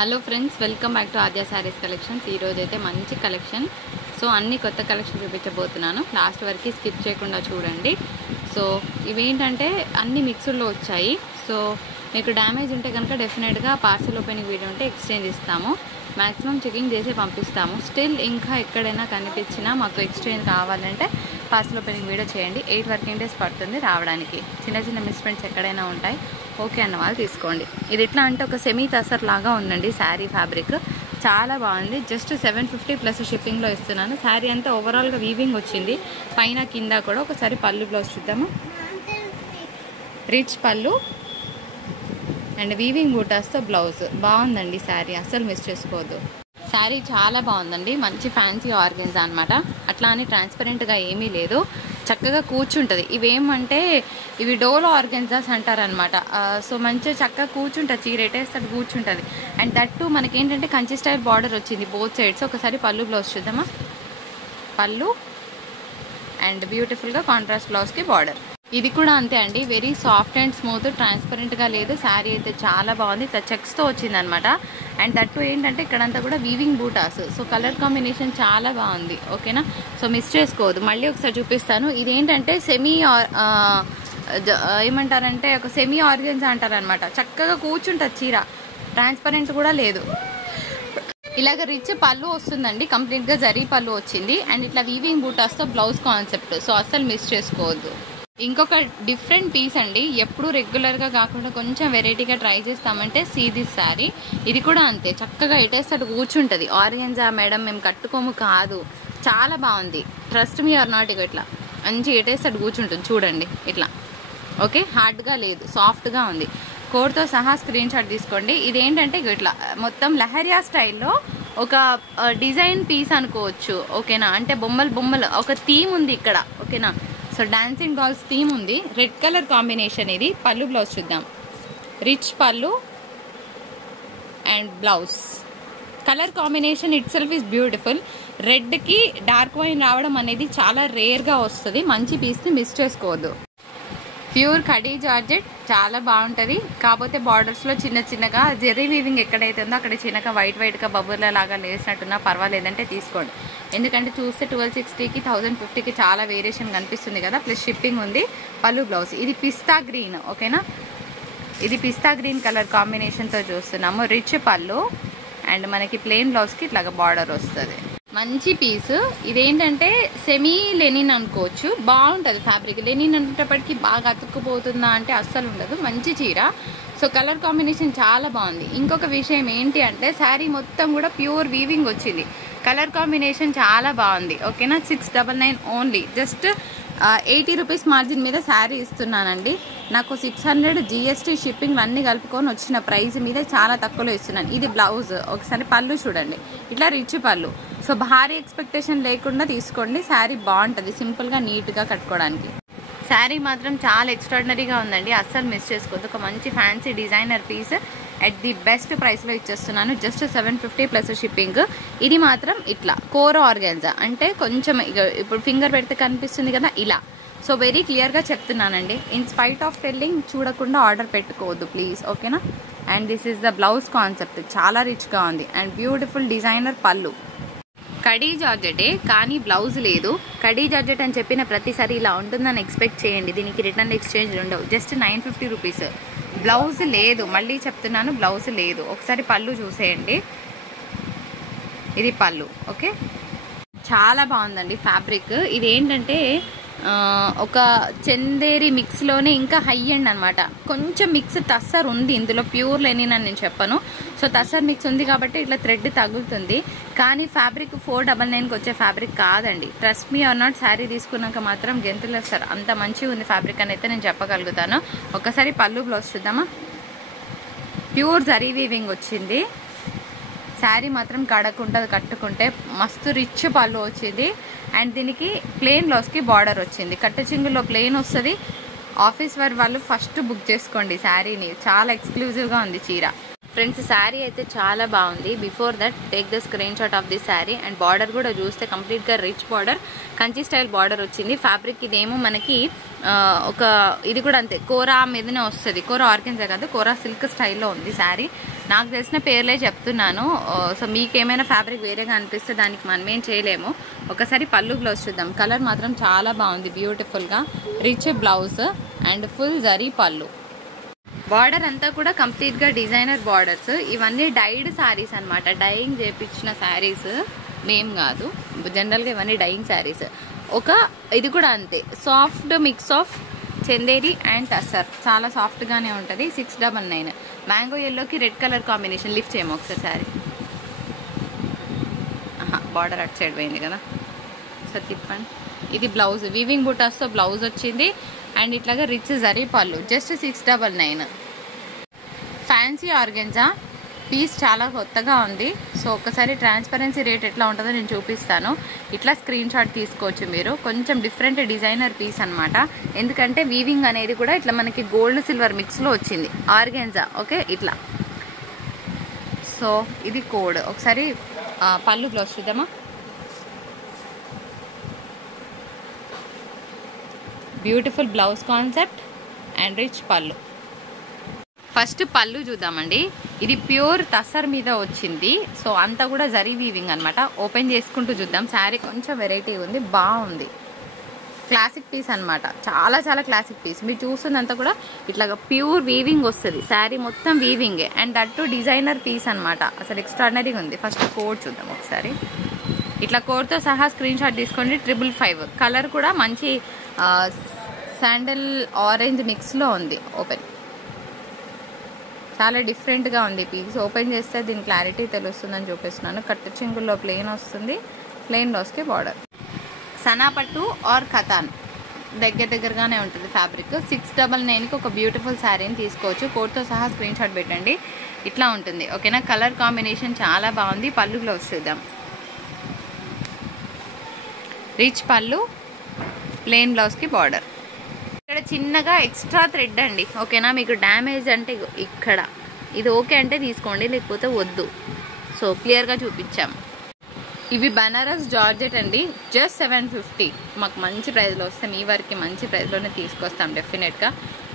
Hello friends, welcome back to Aadya saris collections. ఈరోజు అయితే మంచి కలెక్షన్. సో అన్ని కొత్త కలెక్షన్ చూపించబోతున్నాను. లాస్ట్ వరకు స్కిప్ చేయకుండా చూడండి. సో ఇవేంటంటే అన్ని మిక్స్డ్లో వచ్చాయి. సో మీకు డ్యామేజ్ ఉంటే కనుక డెఫినెట్గా పార్సల్ ఓపెనింగ్ వీడియో ఉంటే ఎక్స్చేంజ్ ఇస్తాము. మ్యాక్సిమం చెకింగ్ చేసి పంపిస్తాము. స్టిల్ ఇంకా ఎక్కడైనా కనిపించినా మాకు ఎక్స్చేంజ్ కావాలంటే పార్సల్ ఓపెనింగ్ వీడియో చేయండి. 8 వర్కింగ్ డేస్ పడుతుంది రావడానికి. చిన్న చిన్న మిస్ప్రింట్స్ ఎక్కడైనా ఉంటాయి. ఓకే అన్న వాళ్ళు తీసుకోండి. ఇది ఎట్లా అంటే ఒక సెమీ తసర్ లాగా ఉందండి శారీ ఫ్యాబ్రిక్. చాలా బాగుంది. జస్ట్ 750 ప్లస్ షిప్పింగ్లో ఇస్తున్నాను. శారీ అంతా ఓవరాల్గా వీవింగ్ వచ్చింది, పైన కింద కూడా. ఒకసారి పళ్ళు బ్లౌజ్ చూద్దాము. రిచ్ పళ్ళు అండ్ వీవింగ్ బూటాస్తో బ్లౌజ్. బాగుందండి శారీ, అస్సలు మిస్ చేసుకోవద్దు. శారీ చాలా బాగుందండి. మంచి ఫ్యాన్సీ ఆర్గెన్జా అనమాట. అట్లా అని ట్రాన్స్పరెంట్గా ఏమీ లేదు, చక్కగా కూర్చుంటుంది. ఇవేమంటే ఇవి డోలో ఆర్గెన్జాస్ అంటారనమాట. సో మంచిగా చక్కగా కూర్చుంటుంది, చీర ఎటేస్తే కూర్చుంటుంది. అండ్ దట్టు మనకేంటంటే కంచి స్టైల్ బార్డర్ వచ్చింది బోత్ సైడ్స్. ఒకసారి పళ్ళు బ్లౌజ్ చూద్దామా. పళ్ళు అండ్ బ్యూటిఫుల్గా కాంట్రాస్ట్ బ్లౌజ్కి బార్డర్. ఇది కూడా అంతే అండి, వెరీ సాఫ్ట్ అండ్ స్మూత్, ట్రాన్స్పరెంట్గా లేదు. శారీ అయితే చాలా బాగుంది. ఇట్లా చెక్స్తో వచ్చిందనమాట. అండ్ దట్టు ఏంటంటే ఇక్కడంతా కూడా weaving buttas. So colour combination చాలా బాగుంది. ఓకేనా, సో మిస్ చేసుకోవద్దు. మళ్ళీ ఒకసారి చూపిస్తాను. ఇదేంటంటే సెమీ ఏమంటారంటే ఒక సెమీ ఆర్గెన్జా అంటారనమాట. చక్కగా కూర్చుంటుంది చీర, ట్రాన్స్పరెంట్ కూడా లేదు. ఇలాగ రిచ్ పళ్ళు వస్తుందండి, కంప్లీట్గా జరీ పళ్ళు వచ్చింది. అండ్ ఇట్లా వీవింగ్ బూటాస్తో బ్లౌజ్ కాన్సెప్ట్. సో అస్సలు మిస్ చేసుకోవద్దు. ఇంకొక డిఫరెంట్ పీస్ అండి, ఎప్పుడు రెగ్యులర్గా కాకుండా కొంచెం వెరైటీగా ట్రై చేస్తామంటే సీ దిస్ శారీ. ఇది కూడా అంతే, చక్కగా ఎటేస్తాడు కూర్చుంటుంది. ఆర్గెన్జా మేడం మేము కట్టుకోము కాదు, చాలా బాగుంది. Trust me or not. ఇట్లా మంచి ఎటేస్తాడు కూర్చుంటుంది చూడండి ఇట్లా. ఓకే, హార్డ్గా లేదు, సాఫ్ట్గా ఉంది. కోడ్తో సహా స్క్రీన్ షాట్ తీసుకోండి. ఇదేంటంటే ఇట్లా మొత్తం లహరియా స్టైల్లో ఒక డిజైన్ పీస్ అనుకోవచ్చు. ఓకేనా, అంటే బొమ్మలు ఒక థీమ్ ఉంది ఇక్కడ. ఓకేనా, సో డాన్సింగ్ డాల్స్ థీమ్ ఉంది. Red colour combination. ఇది పళ్ళు బ్లౌజ్ చూద్దాం. రిచ్ పళ్ళు and blouse. Colour combination itself is beautiful. రెడ్కి డార్క్ వైన్ రావడం అనేది చాలా రేర్గా వస్తుంది. మంచి పీస్ని మిస్ చేసుకోవద్దు. ప్యూర్ కడీ జార్జెట్, చాలా బాగుంటుంది. కాకపోతే బార్డర్స్లో చిన్న చిన్నగా జెర్రీ వీవింగ్ ఎక్కడైతే ఉందో అక్కడ చిన్నగా వైట్గా బబుర్ల లాగా లేసినట్టున్నా పర్వాలేదంటే తీసుకోండి. ఎందుకంటే చూస్తే 1260కి 1050కి చాలా వేరియేషన్ కనిపిస్తుంది కదా. ప్లస్ షిప్పింగ్ ఉంది. పళ్ళు బ్లౌజ్. ఇది పిస్తా గ్రీన్. ఓకేనా, ఇది పిస్తా గ్రీన్ కలర్ కాంబినేషన్తో చూస్తున్నాము. రిచ్ పళ్ళు అండ్ మనకి ప్లెయిన్ బ్లౌజ్కి ఇట్లాగా బార్డర్ వస్తుంది. మంచి పీస్. ఇదేంటంటే సెమీ లెనిన్ అనుకోవచ్చు. బాగుంటుంది ఫ్యాబ్రిక్. లెనిన్ అనేటప్పటికీ బాగా అతుక్కుపోతుందా అంటే అస్సలు ఉండదు. మంచి చీర. సో కలర్ కాంబినేషన్ చాలా బాగుంది. ఇంకొక విషయం ఏంటి అంటే శారీ మొత్తం కూడా ప్యూర్ వీవింగ్ వచ్చింది. కలర్ కాంబినేషన్ చాలా బాగుంది. ఓకేనా, 699 ఓన్లీ. జస్ట్ 80 రూపీస్ మార్జిన్ మీద శారీ ఇస్తున్నానండి. నాకు 600 GST షిప్పింగ్ అన్నీ కలుపుకొని వచ్చిన ప్రైస్ మీద చాలా తక్కువలో ఇస్తున్నాను. ఇది బ్లౌజ్. ఒకసారి పళ్ళు చూడండి, ఇట్లా రిచ్ పళ్ళు. సో భారీ ఎక్స్పెక్టేషన్ లేకుండా తీసుకోండి. శారీ బాగుంటుంది, సింపుల్గా నీట్గా కట్టుకోవడానికి. శారీ మాత్రం చాలా ఎక్స్ట్రాడినరీగా ఉందండి, అస్సలు మిస్ చేసుకోవద్దు. ఒక మంచి fancy designer piece at the best ప్రైస్లో ఇచ్చేస్తున్నాను. Just 750 plus shipping. ఇది మాత్రం ఇట్లా కోర్ ఆర్గాన్జా అంటే కొంచెం ఇప్పుడు ఫింగర్ పెడితే కనిపిస్తుంది కదా ఇలా. సో వెరీ క్లియర్గా చెప్తున్నానండి. ఇన్ స్పైట్ ఆఫ్ టెల్లింగ్ చూడకుండా ఆర్డర్ పెట్టుకోవద్దు ప్లీజ్. ఓకేనా, and this is the blouse concept. చాలా రిచ్గా ఉంది అండ్ బ్యూటిఫుల్ డిజైనర్ పళ్ళు. కడీ జార్జెటే కానీ బ్లౌజ్ లేదు. కడీ జార్జెట్ అని చెప్పిన ప్రతిసారి ఇలా ఉంటుందని ఎక్స్పెక్ట్ చేయండి. దీనికి రిటర్న్ ఎక్స్చేంజ్ ఉండవు. Just 950 rupees. బ్లౌజ్ లేదు, మళ్ళీ చెప్తున్నాను, బ్లౌజ్ లేదు. ఒకసారి పళ్ళు చూసేయండి. ఇది పళ్ళు. ఓకే, చాలా బాగుందండి ఫ్యాబ్రిక్. ఇది ఏంటంటే ఒక చందేరి మిక్స్లోనే ఇంకా హై ఎండ్ అనమాట. కొంచెం మిక్స్ టస్సర్ ఉంది ఇందులో, ప్యూర్ లెనిన్ అని నేను చెప్పను. సో టస్సర్ మిక్స్ ఉంది కాబట్టి ఇట్లా థ్రెడ్ తగులుతుంది. కానీ ఫ్యాబ్రిక్ 499కి వచ్చే ఫ్యాబ్రిక్ కాదండి. Trust me or not. Sari తీసుకున్నాక మాత్రం గెంతులు వేస్తారు, అంత మంచిగా ఉంది ఫ్యాబ్రిక్ అని అయితే నేను చెప్పగలుగుతాను. ఒకసారి పళ్ళు బ్లౌజ్ చూద్దామా. ప్యూర్ జరీ వీవింగ్ వచ్చింది. శారీ మాత్రం కడకుండా కట్టుకుంటే మస్తు రిచ్ పళ్ళు వచ్చింది. అండ్ దీనికి ప్లెయిన్ బ్లౌజ్కి బార్డర్ వచ్చింది. కట్ట చింగులో ప్లెయిన్ వస్తుంది. ఆఫీస్ వేర్ వాళ్ళు ఫస్ట్ బుక్ చేసుకోండి శారీని, చాలా ఎక్స్క్లూజివ్గా ఉంది చీర. ఫ్రెండ్స్ శారీ అయితే చాలా బాగుంది. Before that take the screen shot of this sari. And border కూడా చూస్తే కంప్లీట్గా rich border, Kanchi style border వచ్చింది. ఫ్యాబ్రిక్ ఇదేమో మనకి ఒక ఇది కూడా అంతే కోరా మీదనే వస్తుంది. కోరా ఆర్గెన్జా కాదు, కోరా సిల్క్ స్టైల్లో ఉంది శారీ. నాకు తెలిసిన పేర్లే చెప్తున్నాను. సో మీకేమైనా ఫ్యాబ్రిక్ వేరేగా అనిపిస్తే దానికి మనం ఏం చేయలేము. ఒకసారి పళ్ళు బ్లౌజ్ చూద్దాం. కలర్ మాత్రం చాలా బాగుంది, బ్యూటిఫుల్గా rich blouse and full zari పళ్ళు. బార్డర్ అంతా కూడా కంప్లీట్గా డిజైనర్ బార్డర్స్. ఇవన్నీ డైడ్ శారీస్ అనమాట, డైయింగ్ చేయించిన శారీస్ మేం కాదు, జనరల్గా ఇవన్నీ డైయింగ్ శారీస్. ఇది కూడా అంతే soft mix of Chanderi and tussar, చాలా సాఫ్ట్గానే ఉంటుంది. 699. మ్యాంగో ఎల్లోకి రెడ్ కలర్ కాంబినేషన్. లిఫ్ట్ చేయము ఒకసారి శారీ. బార్డర్ అటు సైడ్ పోయింది కదా, సో తిప్పండి. ఇది బ్లౌజ్, వీవింగ్ బుటాస్తో బ్లౌజ్ వచ్చింది. అండ్ ఇట్లాగా రిచ్ జరీ పళ్ళు. జస్ట్ 699. ఫ్యాన్సీ ఆర్గెన్జా పీస్ చాలా కొత్తగా ఉంది. సో ఒకసారి ట్రాన్స్పరెన్సీ రేట్ ఎట్లా ఉంటుందో నేను చూపిస్తాను. ఇట్లా స్క్రీన్ షాట్ తీసుకోవచ్చు మీరు. కొంచెం డిఫరెంట్ డిజైనర్ పీస్ అనమాట. ఎందుకంటే వీవింగ్ అనేది కూడా ఇట్లా మనకి గోల్డ్ సిల్వర్ మిక్స్లో వచ్చింది ఆర్గెన్జా. ఓకే, ఇట్లా. సో ఇది కోడ్. ఒకసారి పళ్ళు బ్లౌజ్ చూద్దామా. Beautiful blouse concept and rich పళ్ళు. ఫస్ట్ పళ్ళు చూద్దామండి. ఇది ప్యూర్ టస్సర్ మీద వచ్చింది. సో అంతా కూడా జరీ వీవింగ్ అనమాట. ఓపెన్ చేసుకుంటూ చూద్దాం. శారీ కొంచెం వెరైటీ ఉంది, బాగుంది. క్లాసిక్ పీస్ అనమాట, చాలా చాలా క్లాసిక్ పీస్. మీరు చూస్తుందంతా కూడా ఇట్లాగా ప్యూర్ వీవింగ్ వస్తుంది. శారీ మొత్తం వీవింగే అండ్ దట్టు డిజైనర్ పీస్ అనమాట. అసలు ఎక్స్ట్రాడినరీగా ఉంది. ఫస్ట్ కోడ్ చూద్దాం ఒకసారి. ఇట్లా కోడ్తో సహా స్క్రీన్ షాట్ తీసుకోండి. 555. కలర్ కూడా మంచి శాండల్ ఆరెంజ్ మిక్స్లో ఉంది. ఓపెన్ చాలా డిఫరెంట్గా ఉంది పీస్. ఓపెన్ చేస్తే దీని క్లారిటీ తెలుస్తుందని చూపిస్తున్నాను. కట్టు చింగుల్లో ప్లెయిన్ వస్తుంది, ప్లెయిన్ బ్లౌజ్కి బార్డర్. సనాపట్టు ఆర్ ఖతాన్ దగ్గరగానే ఉంటుంది ఫ్యాబ్రిక్. 699కి ఒక బ్యూటిఫుల్ శారీని తీసుకోవచ్చు. కోడ్తో సహా స్క్రీన్ షాట్ పెట్టండి. ఇట్లా ఉంటుంది. ఓకేనా. కలర్ కాంబినేషన్ చాలా బాగుంది. పళ్ళు బ్లౌజ్ చూద్దాం. రిచ్ పళ్ళు, ప్లెయిన్ బ్లౌజ్కి బార్డర్. ఇక్కడ చిన్నగా ఎక్స్ట్రా థ్రెడ్ అండి. ఓకేనా. మీకు డ్యామేజ్ అంటే ఇక్కడ ఇది ఓకే అంటే తీసుకోండి, లేకపోతే వద్దు. సో క్లియర్గా చూపించాం. ఇవి బనారస్ జార్జెట్ అండి. జస్ట్ 750. మాకు మంచి ప్రైస్లో వస్తే మీ వారికి మంచి ప్రైస్లోనే తీసుకొస్తాం డెఫినెట్గా.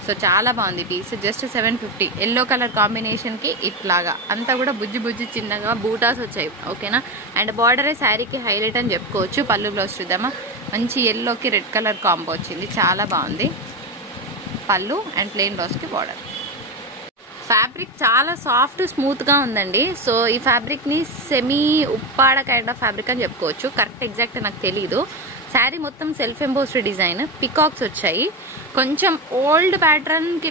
సో చాలా బాగుంది పీస్. జస్ట్ 750. ఎల్లో కలర్ కాంబినేషన్కి ఇట్లాగా అంతా కూడా బుజ్జి బుజ్జి చిన్నగా బూటాస్ వచ్చాయి. ఓకేనా. అండ్ బార్డరే శారీకి హైలైట్ అని చెప్పుకోవచ్చు. పళ్ళు బ్లౌజ్ చూద్దామా. మంచి ఎల్లోకి రెడ్ కలర్ కాంబో వచ్చింది, చాలా బాగుంది. పళ్ళు అండ్ ప్లెయిన్ బ్లౌజ్కి బార్డర్. ఫ్యాబ్రిక్ చాలా సాఫ్ట్ స్మూత్గా ఉందండి. సో ఈ ఫ్యాబ్రిక్ని semi Uppada kind of fabric అని చెప్పుకోవచ్చు. కరెక్ట్ ఎగ్జాక్ట్ నాకు తెలీదు. శారీ మొత్తం సెల్ఫ్ ఎంబోస్డ్ డిజైన్, పికాక్స్ వచ్చాయి. కొంచెం ఓల్డ్ ప్యాటర్న్కి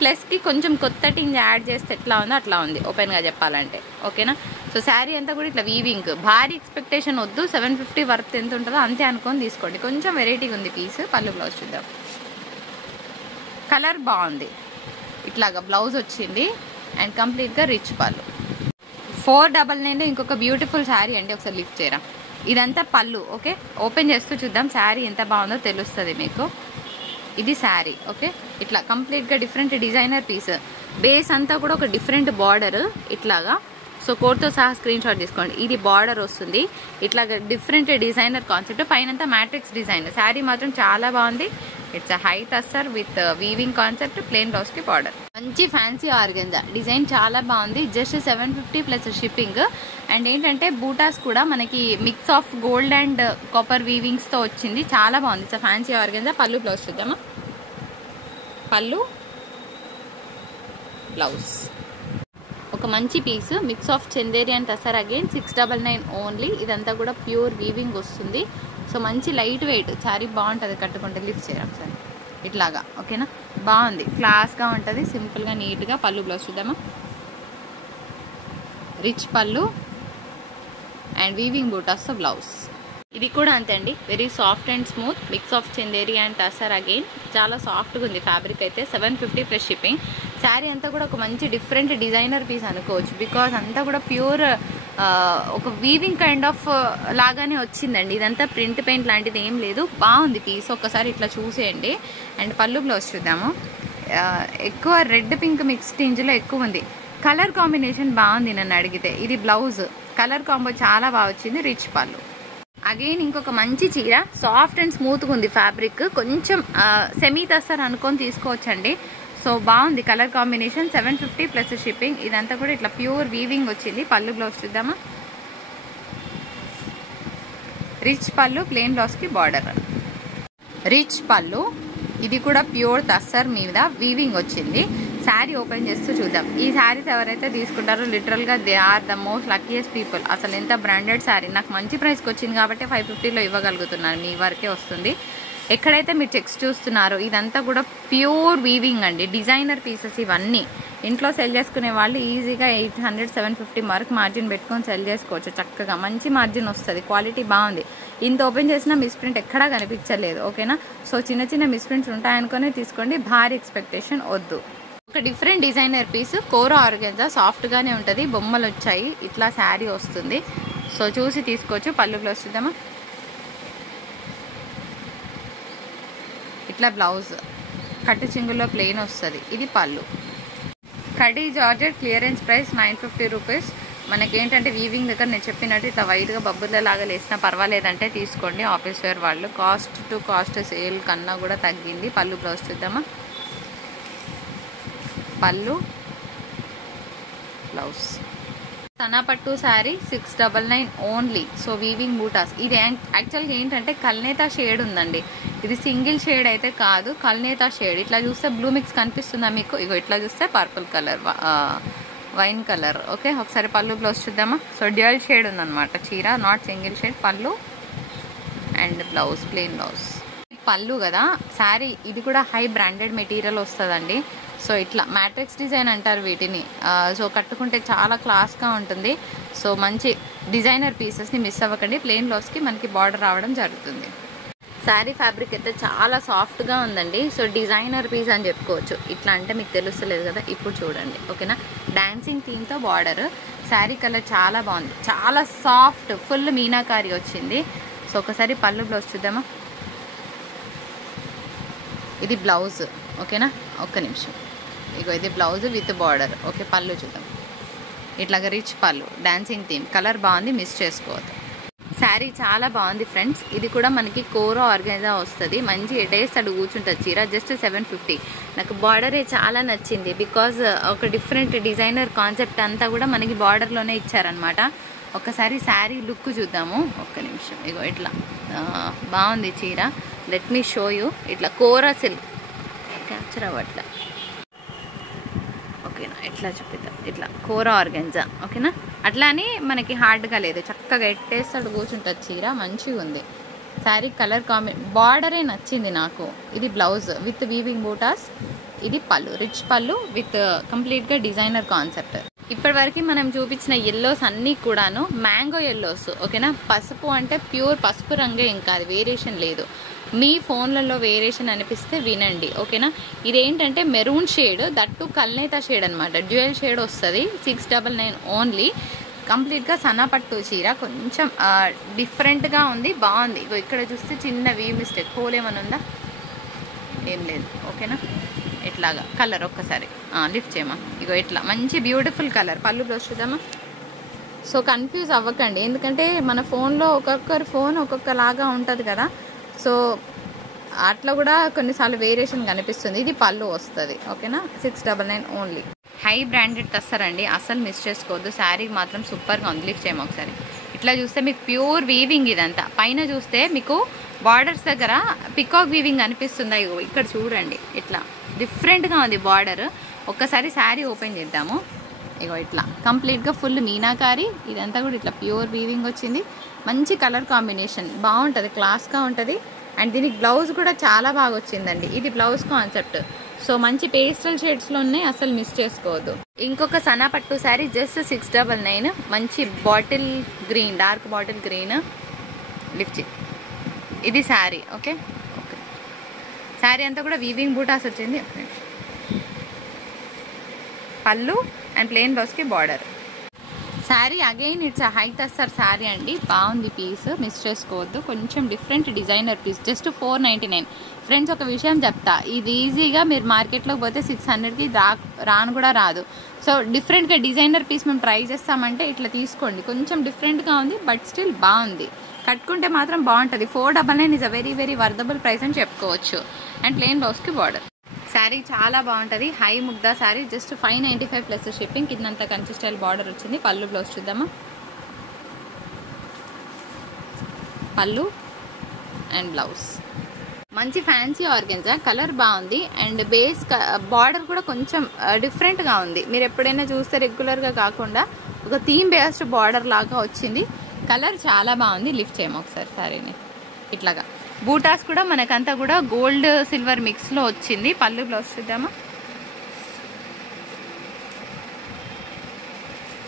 ప్లస్కి కొంచెం కొత్త టింగ్ యాడ్ చేస్తే ఎట్లా ఉందో అట్లా ఉంది ఓపెన్గా చెప్పాలంటే. ఓకేనా. సో శారీ అంతా కూడా ఇట్లా వీవింగ్. భారీ ఎక్స్పెక్టేషన్ వద్దు. 750 వర్త్ ఎంత ఉంటుందో అంతే అనుకొని తీసుకోండి. కొంచెం వెరైటీగా ఉంది పీస్. పళ్ళు బ్లౌజ్ చూద్దాం. కలర్ బాగుంది. ఇట్లాగా బ్లౌజ్ వచ్చింది అండ్ కంప్లీట్గా రిచ్ పళ్ళు. 499 ఇంకొక బ్యూటిఫుల్ శారీ అండి. ఒకసారి లిఫ్ట్ చేయరా. ఇదంతా పళ్ళు. ఓకే, ఓపెన్ చేస్తూ చూద్దాం. శారీ ఎంత బాగుందో తెలుస్తుంది మీకు. ఇది శారీ. ఓకే, ఇట్లా కంప్లీట్గా డిఫరెంట్ డిజైనర్ పీస్. బేస్ అంతా కూడా ఒక డిఫరెంట్ బార్డర్ ఇట్లాగా. సో కోడ్తో సహా స్క్రీన్ షాట్ తీసుకోండి. ఇది బార్డర్ వస్తుంది. ఇట్లాగా డిఫరెంట్ డిజైనర్ కాన్సెప్ట్. పైనంతా మ్యాట్రిక్స్ డిజైన్. శారీ మాత్రం చాలా బాగుంది. It's a high tussar with weaving concept, plain బ్లౌజ్కి బార్డర్. మంచి ఫ్యాన్సీ ఆర్గెన్జా డిజైన్ చాలా బాగుంది. Just 750 plus shipping. అండ్ ఏంటంటే బూటాస్ కూడా మనకి mix of gold and copper వీవింగ్స్తో వచ్చింది. చాలా బాగుంది. It's fancy organza. పళ్ళు బ్లౌజ్ చూద్దామా. పళ్ళు బ్లౌజ్ ఒక మంచి piece. Mix of Chanderi and tussar. Again 699 only. ఇదంతా కూడా ప్యూర్ వీవింగ్ వస్తుంది. సో మంచి లైట్ వెయిట్ శారీ, బాగుంటుంది కట్టుకుంటే. లిఫ్ట్ చేయడం సార్ ఇట్లాగా. ఓకేనా, బాగుంది. క్లాస్గా ఉంటుంది, సింపుల్గా నీట్గా. పళ్ళు బ్లౌజ్ చూద్దామా. రిచ్ పళ్ళు అండ్ వీవింగ్ బూటాస్తో బ్లౌజ్. ఇది కూడా అంతే అండి. Very soft and smooth. Mix of Chanderi and tussar. Again చాలా సాఫ్ట్గా ఉంది ఫ్యాబ్రిక్ అయితే. 750 ప్లస్ షిప్పింగ్. శారీ అంతా కూడా ఒక మంచి డిఫరెంట్ డిజైనర్ పీస్ అనుకోవచ్చు. బికాజ్ అంతా కూడా ప్యూర్ ఒక వీవింగ్ కైండ్ ఆఫ్ లాగానే వచ్చిందండి. ఇదంతా ప్రింట్ పెయింట్ లాంటిది ఏం లేదు. బాగుంది పీస్. ఒక్కసారి ఇట్లా చూసేయండి. అండ్ పళ్ళు బ్లౌజ్ చూద్దాము. ఎక్కువ రెడ్ పింక్ మిక్స్ టింజ్లో ఎక్కువ ఉంది. కలర్ కాంబినేషన్ బాగుంది నన్ను అడిగితే. ఇది బ్లౌజ్ కలర్ కాంబో చాలా బాగా వచ్చింది. రిచ్ పళ్ళు. అగైన్ ఇంకొక మంచి చీర, సాఫ్ట్ అండ్ స్మూత్గా ఉంది ఫ్యాబ్రిక్, కొంచెం సెమీ తస్సర్ అనుకొని తీసుకోవచ్చండి. సో బాగుంది కలర్ కాంబినేషన్. 750 plus shipping. ఇదంతా కూడా ఇట్లా ప్యూర్ వీవింగ్ వచ్చింది. పళ్ళు బ్లౌజ్ చూద్దామా. రిచ్ పళ్ళు, ప్లెయిన్ బ్లౌజ్కి బార్డర్. రిచ్ పళ్ళు, ఇది కూడా ప్యూర్ తస్సర్ మీద వీవింగ్ వచ్చింది. శారీ ఓపెన్ చేస్తూ చూద్దాం. ఈ శారీస్ ఎవరైతే తీసుకుంటారో లిటరల్గా they are the most luckiest people. అసలు ఎంత బ్రాండెడ్ శారీ, నాకు మంచి ప్రైస్కి వచ్చింది కాబట్టి 550లో ఇవ్వగలుగుతున్నాను. మీ వరకే వస్తుంది. ఎక్కడైతే మీరు చెక్స్ చూస్తున్నారో ఇదంతా కూడా ప్యూర్ వీవింగ్ అండి. డిజైనర్ పీసెస్ ఇవన్నీ. ఇంట్లో సెల్ చేసుకునే వాళ్ళు ఈజీగా 800, 750 వరకు మార్జిన్ పెట్టుకొని సెల్ చేసుకోవచ్చు. చక్కగా మంచి మార్జిన్ వస్తుంది. క్వాలిటీ బాగుంది. ఇంత ఓపెన్ చేసినా మిస్ప్రింట్ ఎక్కడా కనిపించలేదు. ఓకేనా. సో చిన్న చిన్న మిస్ప్రింట్స్ ఉంటాయనుకునే తీసుకోండి. భారీ ఎక్స్పెక్టేషన్ వద్దు. ఒక డిఫరెంట్ డిజైనర్ పీస్, కోరా ఆర్గెన్జా, సాఫ్ట్గానే ఉంటుంది. బొమ్మలు వచ్చాయి. ఇట్లా శారీ వస్తుంది. సో చూసి తీసుకోవచ్చు. పళ్ళు బ్లౌజ్ చూద్దామా. ఇట్లా బ్లౌజ్ కట్టు చింగుల్లో ప్లెయిన్ వస్తుంది. ఇది పళ్ళు. Khadi georgette clearance price 950 rupees. మనకేంటంటే వీవింగ్ దగ్గర నేను చెప్పినట్టు ఇట్లా వైట్గా బబ్బుల లాగా లేసినా పర్వాలేదంటే తీసుకోండి. ఆఫీస్ వేర్ వాళ్ళు. కాస్ట్ టు కాస్ట్ సేల్ కన్నా కూడా తగ్గింది. పళ్ళు బ్లౌజ్ చూద్దామా. పళ్ళు బ్లౌజ్. సనాపట్టు శారీ 699 ఓన్లీ. సో వీవింగ్ బూటాస్. ఇది యాక్చువల్గా ఏంటంటే కల్నేతా షేడ్ ఉందండి. ఇది సింగిల్ షేడ్ అయితే కాదు, కల్నేతా షేడ్. ఇట్లా చూస్తే బ్లూ మిక్స్ కనిపిస్తుందా మీకు. ఇగో ఇట్లా చూస్తే purple colour, wine colour. Okay. ఒకసారి పళ్ళు బ్లౌజ్ చూద్దామా. సో డ్యూయల్ షేడ్ ఉందన్నమాట చీర, నాట్ సింగిల్ షేడ్. పళ్ళు అండ్ బ్లౌజ్, ప్లెయిన్ బ్లౌజ్. పళ్ళు కదా శారీ. ఇది కూడా హై బ్రాండెడ్ మెటీరియల్ వస్తుందండి. సో ఇట్లా మ్యాట్రిక్స్ డిజైన్ అంటారు వీటిని. సో కట్టుకుంటే చాలా క్లాస్గా ఉంటుంది. సో మంచి డిజైనర్ పీసెస్ని మిస్ అవ్వకండి. ప్లెయిన్ బ్లౌజ్కి మనకి బార్డర్ రావడం జరుగుతుంది. శారీ ఫ్యాబ్రిక్ అయితే చాలా సాఫ్ట్గా ఉందండి. సో డిజైనర్ పీస్ అని చెప్పుకోవచ్చు. ఇట్లా అంటే మీకు తెలుస్తలేదు కదా, ఇప్పుడు చూడండి. ఓకేనా. డాన్సింగ్ థీమ్తో బార్డర్. శారీ కలర్ చాలా బాగుంది. చాలా సాఫ్ట్, ఫుల్ మీనాకారి వచ్చింది. సో ఒకసారి పళ్ళు బ్లౌజ్ చూద్దామా. ఇది బ్లౌజ్. ఓకేనా. ఒక్క నిమిషం. ఇగో ఇది బ్లౌజ్ విత్ బార్డర్. ఓకే. పళ్ళు చూద్దాం. ఇట్లాగా రిచ్ పళ్ళు, డాన్సింగ్ థీమ్. కలర్ బాగుంది, మిస్ చేసుకోవద్దు. శారీ చాలా బాగుంది ఫ్రెండ్స్. ఇది కూడా మనకి కోరా ఆర్గనైజా వస్తుంది. మంచి ఎటేస్ట్ అడు కూర్చుంటుంది చీర. జస్ట్ 750. నాకు బార్డరే చాలా నచ్చింది. బికాజ్ ఒక డిఫరెంట్ డిజైనర్ కాన్సెప్ట్ అంతా కూడా మనకి బార్డర్లోనే ఇచ్చారనమాట. ఒకసారి శారీ లుక్ చూద్దాము. ఒక్క నిమిషం. ఇగో ఇట్లా బాగుంది చీర. Let me show you. ఇట్లా కోరా సిల్క్ క్యాప్చర్ అవ్వట్లా. ఓకేనా. ఎట్లా చూపిద్దాం. ఇట్లా కోరా ఆర్గెన్జా. ఓకేనా. అట్లా అని మనకి హార్డ్గా లేదు. చక్కగా ఎట్టేస్తాడు కూర్చుంటుంది చీర. మంచిగా ఉంది శారీ. కలర్ బార్డరే నచ్చింది నాకు. ఇది బ్లౌజ్ విత్ వీవింగ్ బూటాస్. ఇది పళ్ళు, రిచ్ పళ్ళు విత్ కంప్లీట్గా డిజైనర్ కాన్సెప్ట్. ఇప్పటి వరకు మనం చూపించిన ఎల్లోస్ అన్నీ కూడాను మ్యాంగో ఎల్లోస్. ఓకేనా. పసుపు అంటే ప్యూర్ పసుపు రంగే, ఇంకా అది వేరియేషన్ లేదు. మీ ఫోన్లలో వేరియేషన్ అనిపిస్తే వినండి. ఓకేనా. ఇదేంటంటే మెరూన్ షేడ్, దట్టు కల్నేతా షేడ్ అనమాట. డ్యూయల్ షేడ్ వస్తుంది. 699 ఓన్లీ. కంప్లీట్గా సన్నపట్టు చీర. కొంచెం డిఫరెంట్గా ఉంది, బాగుంది. ఇగో ఇక్కడ చూస్తే చిన్న వీ మిస్టేక్, హోల్ ఏమైనా ఉందా, ఏం లేదు. ఓకేనా. ఇట్లాగా కలర్ ఒక్కసారి లిఫ్ట్ చేయమా. ఇగో ఇట్లా మంచి బ్యూటిఫుల్ కలర్. పళ్ళు బ్లౌజ్ చూద్దామా. సో కన్ఫ్యూజ్ అవ్వకండి, ఎందుకంటే మన ఫోన్లో ఒక్కొక్కరి ఫోన్ ఒక్కొక్కలాగా ఉంటుంది కదా. సో అట్లా కూడా కొన్నిసార్లు వేరియేషన్ కనిపిస్తుంది. ఇది పళ్ళు వస్తుంది. ఓకేనా. 699 ఓన్లీ. హై బ్రాండెడ్ తస్తారండి, అసలు మిస్ చేసుకోవద్దు. శారీ మాత్రం సూపర్గా ఉంది. లిఫ్ట్ చేయమా ఒకసారి. ఇట్లా చూస్తే మీకు ప్యూర్ వీవింగ్ ఇదంతా. పైన చూస్తే మీకు బార్డర్స్ దగ్గర పికాక్ వీవింగ్ అనిపిస్తుంది. ఇక్కడ చూడండి, ఇట్లా డిఫరెంట్గా ఉంది బార్డర్. ఒక్కసారి శారీ ఓపెన్ చేద్దాము. ఇగో ఇట్లా కంప్లీట్గా ఫుల్ మీనాకారి. ఇదంతా కూడా ఇట్లా ప్యూర్ వీవింగ్ వచ్చింది. మంచి కలర్ కాంబినేషన్, బాగుంటుంది, క్లాస్గా ఉంటుంది. అండ్ దీనికి బ్లౌజ్ కూడా చాలా బాగా వచ్చిందండి. ఇది బ్లౌజ్ కాన్సెప్ట్. సో మంచి పేస్టల్ షేడ్స్లో ఉన్నాయి, అసలు మిస్ చేసుకోవద్దు. ఇంకొక సన్నపట్టు శారీ జస్ట్ 699. మంచి bottle green, dark bottle green. Lift. ఇది శారీ. ఓకే. ఓకే. శారీ అంతా కూడా వీవింగ్ బూటాస్ వచ్చింది. పళ్ళు అండ్ ప్లెయిన్ బ్లౌజ్కి border. Sari again it's high tussar sari అండి. బాగుంది పీస్, మిస్ చేసుకోవద్దు. కొంచెం different designer piece, just 499. Friends ఒక విషయం చెప్తా, ఇది ఈజీగా మీరు మార్కెట్లోకి పోతే 600కి రాను కూడా రాదు. సో డిఫరెంట్గా డిజైనర్ పీస్ మేము ట్రై చేస్తామంటే ఇట్లా తీసుకోండి. కొంచెం డిఫరెంట్గా ఉంది బట్ స్టిల్ బాగుంది. కట్టుకుంటే మాత్రం బాగుంటుంది. 499 is a very very worthable price అని చెప్పుకోవచ్చు. అండ్ ప్లెయిన్ బ్లౌజ్కి బార్డర్. శారీ చాలా బాగుంటుంది. High Mugdha sari, just 595 plus shipping. కిందంతా కంచి స్టైల్ బార్డర్ వచ్చింది. పళ్ళు బ్లౌజ్ చూద్దామా. పళ్ళు అండ్ బ్లౌజ్ మంచి ఫ్యాన్సీ ఆర్గెన్జా, కలర్ బాగుంది. అండ్ బేస్ బార్డర్ కూడా కొంచెం డిఫరెంట్గా ఉంది. మీరు ఎప్పుడైనా చూస్తే రెగ్యులర్గా కాకుండా ఒక థీమ్ బేస్డ్ బార్డర్ లాగా వచ్చింది. కలర్ చాలా బాగుంది. లిఫ్ట్ చేయము ఒకసారి శారీని. ఇట్లాగా బూటాస్ కూడా మనకంతా కూడా గోల్డ్ సిల్వర్ మిక్స్లో వచ్చింది. పళ్ళు బ్లౌజ్ చూద్దామా.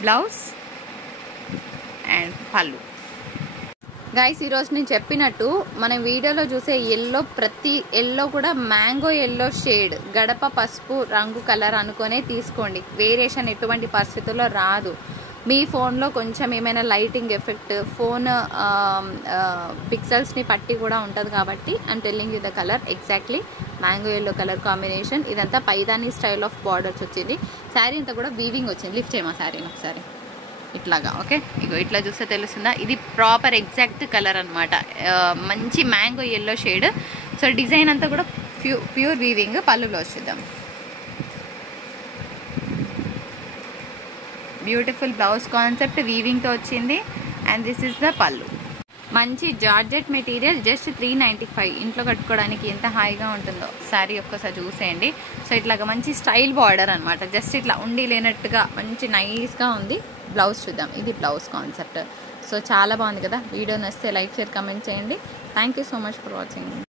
బ్లౌజ్ అండ్ పళ్ళు. గైస్ ఈరోజు నేను చెప్పినట్టు మనం వీడియోలో చూసే ఎల్లో, ప్రతి ఎల్లో కూడా మ్యాంగో ఎల్లో షేడ్, గడప పసుపు రంగు కలర్ అనుకునే తీసుకోండి. వేరియేషన్ ఎటువంటి పరిస్థితుల్లో రాదు. మీ ఫోన్లో కొంచెం ఏమైనా లైటింగ్ ఎఫెక్ట్, ఫోన్ పిక్సెల్స్ని పట్టి కూడా ఉంటుంది కాబట్టి I'm telling you the colour exactly mango yellow colour combination. ఇదంతా పైదాని స్టైల్ ఆఫ్ బార్డర్స్ వచ్చింది. శారీ అంతా కూడా వీవింగ్ వచ్చింది. లిఫ్ట్ చేయమా శారీని ఒకసారి. ఇట్లాగా ఓకే, ఇగో ఇట్లా చూస్తే తెలుస్తుందా. ఇది ప్రాపర్ ఎగ్జాక్ట్ కలర్ అనమాట. మంచి mango yellow shade. So design అంతా కూడా ప్యూర్ వీవింగ్. పళ్ళు బ్లౌజ్ చూద్దాం. బ్యూటిఫుల్ బ్లౌజ్ కాన్సెప్ట్ వీవింగ్తో వచ్చింది. అండ్ దిస్ ఇస్ ద పళ్ళు. మంచి జార్జెట్ మెటీరియల్, జస్ట్ 395. ఇంట్లో కట్టుకోవడానికి ఎంత హాయిగా ఉంటుందో. శారీ ఒక్కసారి చూసేయండి. సో ఇట్లాగా మంచి స్టైల్ బార్డర్ అనమాట. జస్ట్ ఇట్లా ఉండి లేనట్టుగా మంచి నైస్గా ఉంది. బ్లౌజ్ చూద్దాం. ఇది బ్లౌజ్ కాన్సెప్ట్. సో చాలా బాగుంది కదా. వీడియో నచ్చితే లైక్, షేర్, కమెంట్ చేయండి. Thank you so much for watching.